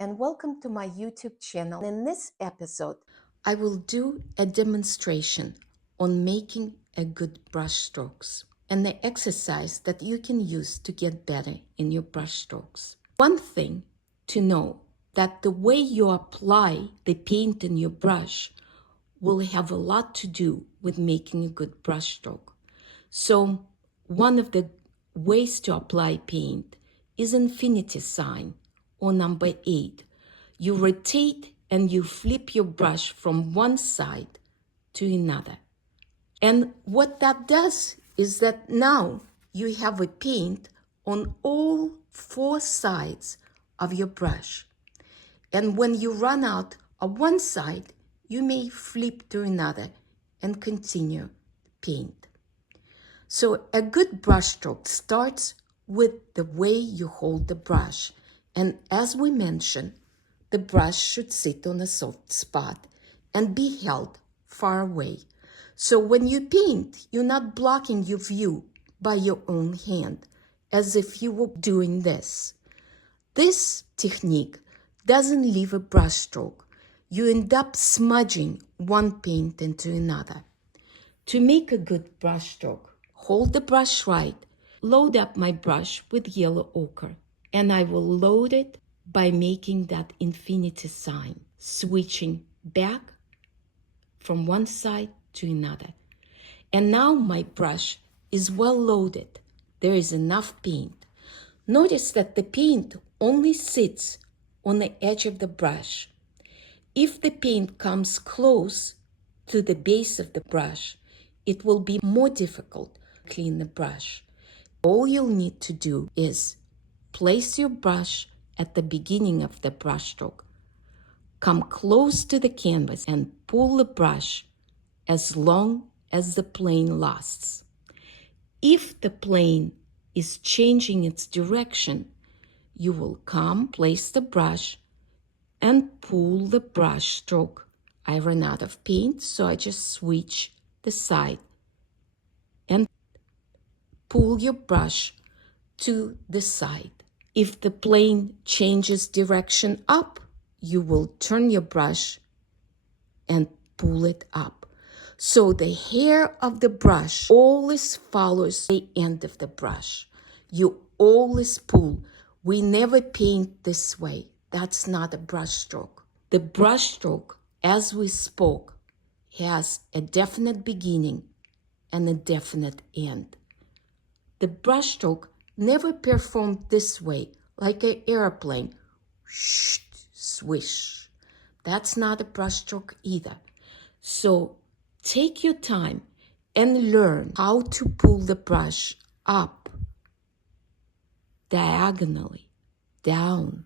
and welcome to my YouTube channel. In this episode, I will do a demonstration on making a good brush strokes and the exercise that you can use to get better in your brush strokes. One thing to know that the way you apply the paint in your brush will have a lot to do with making a good brush stroke. So one of the ways to apply paint is infinity sign or number 8. You rotate and you flip your brush from one side to another. And what that does is that now you have a paint on all 4 sides of your brush. And when you run out of one side, you may flip to another and continue paint. So a good brush stroke starts with the way you hold the brush. And as we mentioned, the brush should sit on a soft spot and be held far away. So when you paint, you're not blocking your view by your own hand, as if you were doing this. This technique doesn't leave a brush stroke. You end up smudging one paint into another. To make a good brush stroke, hold the brush right, load up my brush with yellow ochre, and I will load it by making that infinity sign, switching back from one side to another. And now my brush is well loaded. There is enough paint. Notice that the paint only sits on the edge of the brush. If the paint comes close to the base of the brush, it will be more difficult to clean the brush. All you'll need to do is place your brush at the beginning of the brush stroke. Come close to the canvas and pull the brush as long as the plane lasts. If the plane is changing its direction, you will come, place the brush, and pull the brush stroke. I ran out of paint, so I just switch the side and pull your brush to the side. If the plane changes direction up, you will turn your brush and pull it up. So the hair of the brush always follows the end of the brush. You always pull. We never paint this way. That's not a brush stroke. The brush stroke, as we spoke, has a definite beginning and a definite end. The brush stroke never performed this way, like an airplane. Shh, swish. That's not a brush stroke either. So take your time and learn how to pull the brush up, diagonally, down,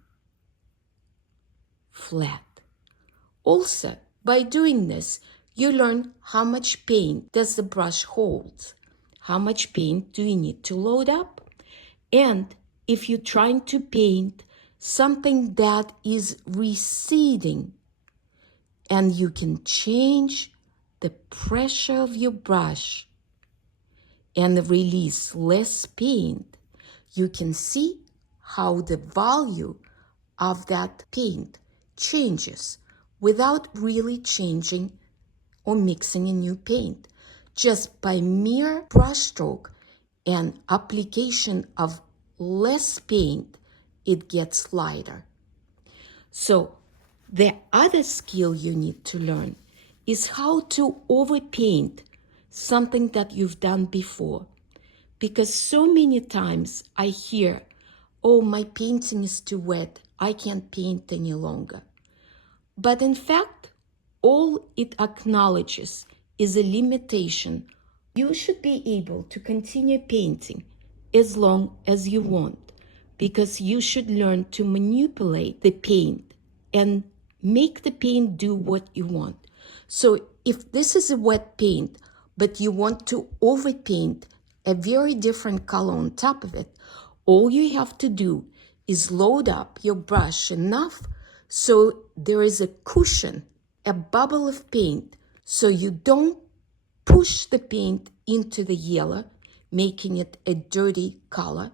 flat. Also, by doing this, you learn how much paint does the brush hold, how much paint do you need to load up, and if you're trying to paint something that is receding, and you can change the pressure of your brush and release less paint, you can see how the value of that paint changes without really changing or mixing a new paint. Just by mere brush stroke and application of less paint, it gets lighter. So the other skill you need to learn is how to overpaint something that you've done before. Because so many times I hear, oh, my painting is too wet, I can't paint any longer. But in fact, all it acknowledges is a limitation. You should be able to continue painting as long as you want, because you should learn to manipulate the paint and make the paint do what you want. So if this is a wet paint, but you want to overpaint a very different color on top of it, all you have to do is load up your brush enough so there is a cushion, a bubble of paint, so you don't push the paint into the yellow, making it a dirty color,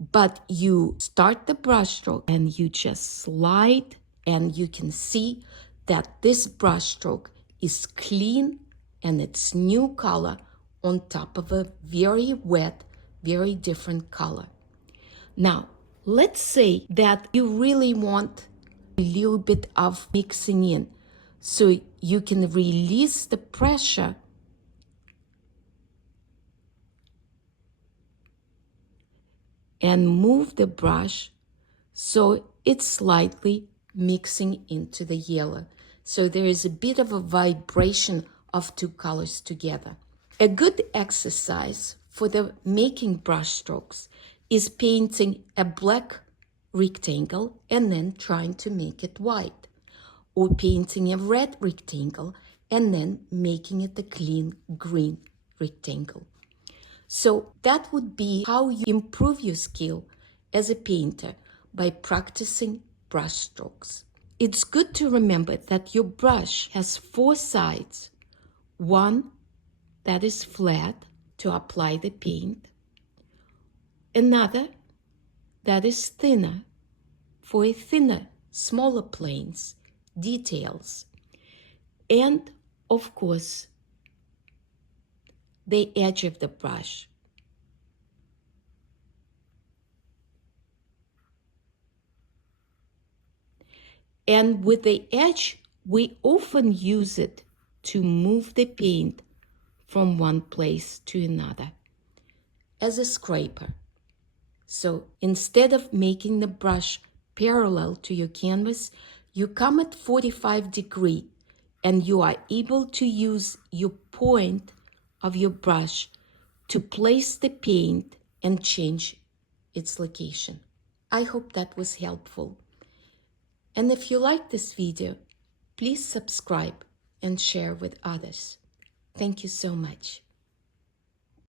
but you start the brush stroke and you just slide, and you can see that this brush stroke is clean and it's new color on top of a very wet, very different color. Now, let's say that you really want a little bit of mixing in, so you can release the pressure and move the brush so it's slightly mixing into the yellow. So there is a bit of a vibration of two colors together. A good exercise for the making brush strokes is painting a black rectangle and then trying to make it white, or painting a red rectangle and then making it a clean green rectangle. So that would be how you improve your skill as a painter, by practicing brush strokes. It's good to remember that your brush has four sides. One that is flat to apply the paint, another that is thinner for a thinner, smaller planes, details, and of course the edge of the brush. And with the edge, we often use it to move the paint from one place to another as a scraper. So instead of making the brush parallel to your canvas, you come at 45 degrees and you are able to use your point of your brush to place the paint and change its location. I hope that was helpful. And if you like this video, please subscribe and share with others. Thank you so much.